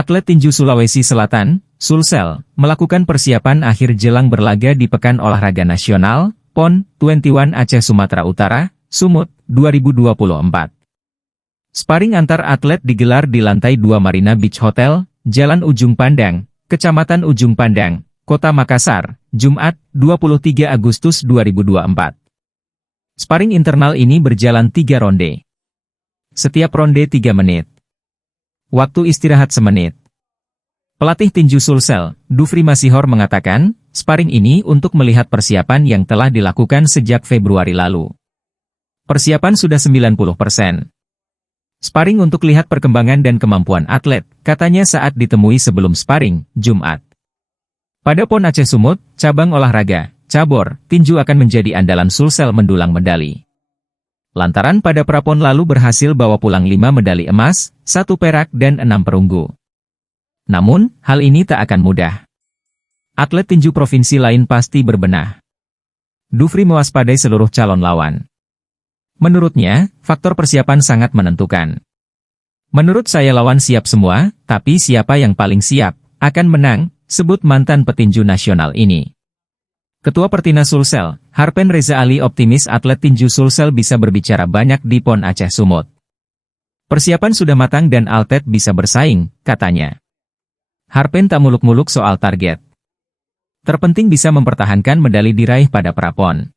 Atlet tinju Sulawesi Selatan, Sulsel, melakukan persiapan akhir jelang berlaga di Pekan Olahraga Nasional, PON 21 Aceh Sumatera Utara, Sumut, 2024. Sparring antar atlet digelar di lantai 2 Marina Beach Hotel, Jalan Ujung Pandang, Kecamatan Ujung Pandang, Kota Makassar, Jumat, 23 Agustus 2024. Sparring internal ini berjalan 3 ronde. Setiap ronde 3 menit. Waktu istirahat semenit. Pelatih tinju Sulsel, Dufri Masihor mengatakan, sparring ini untuk melihat persiapan yang telah dilakukan sejak Februari lalu. Persiapan sudah 90%. Sparring untuk lihat perkembangan dan kemampuan atlet, katanya saat ditemui sebelum sparring, Jumat. Pada PON Aceh Sumut, cabang olahraga, cabor, tinju akan menjadi andalan Sulsel mendulang medali. Lantaran pada prapon lalu berhasil bawa pulang 5 medali emas, 1 perak dan 6 perunggu. Namun, hal ini tak akan mudah. Atlet tinju provinsi lain pasti berbenah. Dufri mewaspadai seluruh calon lawan. Menurutnya, faktor persiapan sangat menentukan. Menurut saya lawan siap semua, tapi siapa yang paling siap, akan menang, sebut mantan petinju nasional ini. Ketua Pertinas Sulsel, Harpen Reza Ali optimis atlet tinju Sulsel bisa berbicara banyak di PON Aceh Sumut. Persiapan sudah matang dan atlet bisa bersaing, katanya. Harpen tak muluk-muluk soal target. Terpenting bisa mempertahankan medali diraih pada prapon.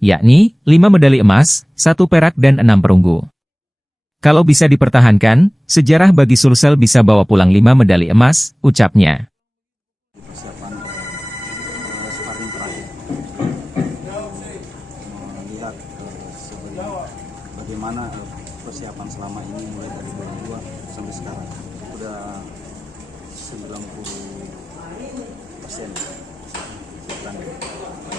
Yakni, 5 medali emas, 1 perak dan 6 perunggu. Kalau bisa dipertahankan, sejarah bagi Sulsel bisa bawa pulang 5 medali emas, ucapnya. Sparring terakhir melihat bagaimana persiapan selama ini mulai dari bulan 2 sampai sekarang udah 90%.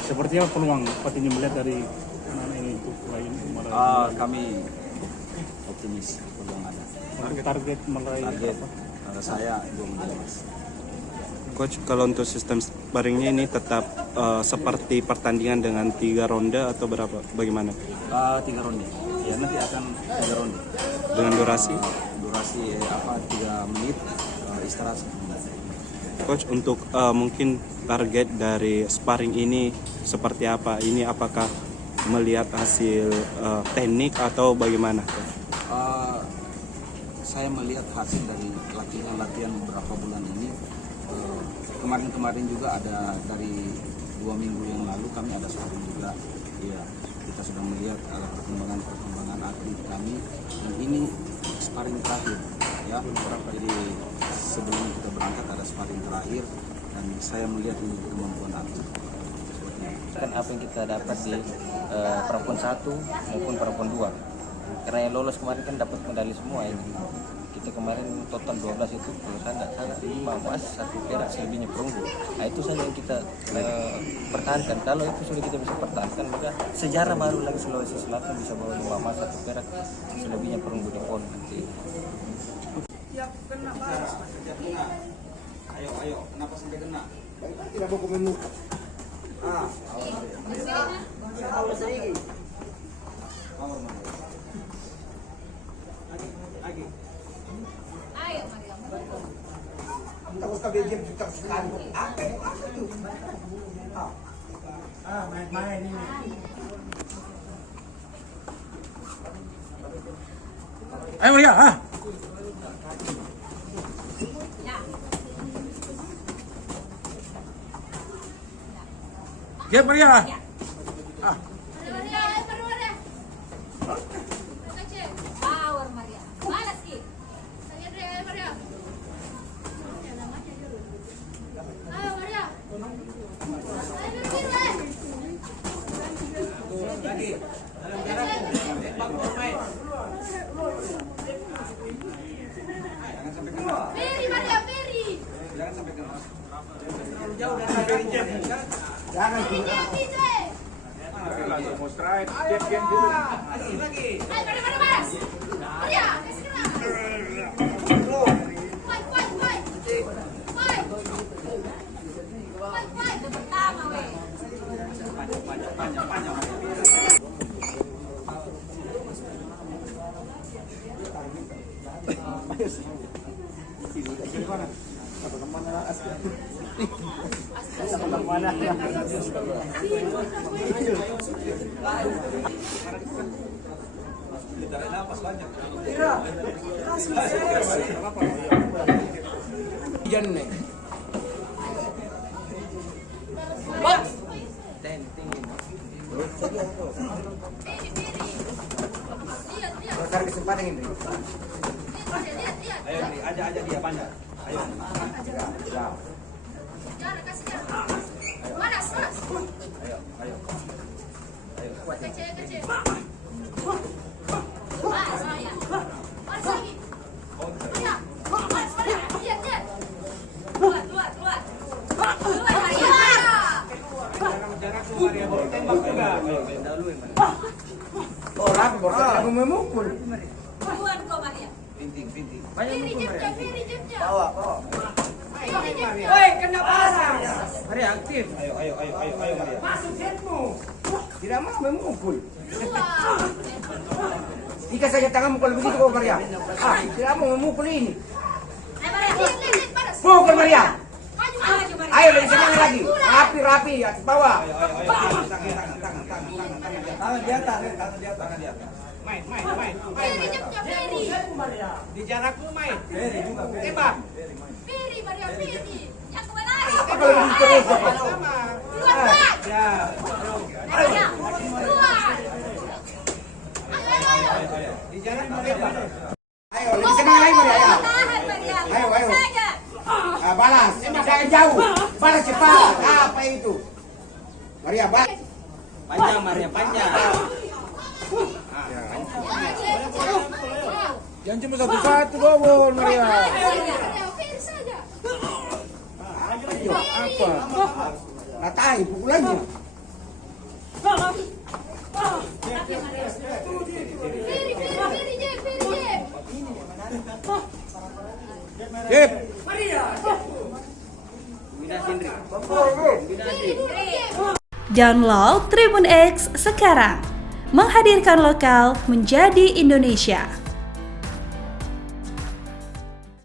Seperti apa peluang petinju melihat dari anak ini untuk lain Kami optimis peluang ada. target meraih Target saya 2 medali emas. Coach, kalau untuk sistem sparringnya ini tetap seperti pertandingan dengan 3 ronde atau berapa? Bagaimana? 3 ronde. Ya nanti akan 3 ronde. Dengan durasi? Durasi 3 menit, istirahat 1 menit. Coach, untuk mungkin target dari sparring ini seperti apa? Ini apakah melihat hasil teknik atau bagaimana? Saya melihat hasil dari latihan beberapa bulan ini. Kemarin juga ada dari 2 minggu yang lalu kami ada sparring juga. Ya, kita sudah melihat perkembangan atlet kami dan ini sparring terakhir ya. Jadi sebelum kita berangkat ada sparring terakhir dan saya melihat ini kemampuan atlet. Kan apa yang kita dapat di prapon 1 maupun prapon 2. Karena yang lolos kemarin kan dapat medali semua ini. Kita kemarin total 12 itu, kalau saya tidak salah 5 emas, 1 perak, selebihnya perunggu. Nah itu saja yang kita pertahankan. Kalau itu sudah kita bisa pertahankan, maka sejarah baru lagi Sulawesi Selatan bisa bawa 5 emas, 1 perak, selebihnya perunggu di PON nanti. Ayo, kenapa sampai kena? Tidak mau komen. Main-main ini. Ayo Maria, Get Maria. Power Maria. Balas ki. Maria. Ayo Maria. Peri Maria, Peri. Jangan sampai kena. Jauh dari jangan DJ. langsung mau strike, dia gitu. lagi. Ayo Maria, balas. Maria, kasih kena. Fight. Fight, pertama weh. Panjang. Cari kesempatan ini. Ayo, Aja dia panjang. Ayo. jangan kasih jarak. Panas. Ayo. Kecil. Panas, Maria. Panas lagi. Maria. Lihat. Keluar, Maria. Jangan keluar ya, baru tembak juga. Oh, rapi, baru aku memukul. Keluar kau, Maria. Pinting. Piri jepnya. Bawa. Piri jepnya. Woi, kena pasang. Maria aktif. Ayo Maria. Masuk setmu. Tidak mau memukul. Keluar. Jika saja tanganmu kalau begitu kau Maria. Tidak mau memukul ini. Ayo, Maria. Lihat, panas. Pukul Maria. Maju, Maria. Ayo lebih semangat lagi. Rapi, atas bawah. Tangan di atas. Main. Piri jepnya, Piri. Di jarakmu main. Juga. Tembak. Piri, Maria, Piri. Yang kebenaran. Apa lebih terus apa? Keluar. Ya. Maria. Keluar. Ayo. Di jarakmu tembak. Ayo lebih semangat lagi Maria. Tahan, Maria. Ayo. Saja. Balas. Jangan jauh. Balas cepat. Apa itu? Maria, balas. Panjang Maria, panjang. Jangan cuma satu-satu gol Maria. Piri saja. Ayo, apa? Ratai, pukul lagi. Piri, Jep. Download Tribun X sekarang. Menghadirkan lokal menjadi Indonesia.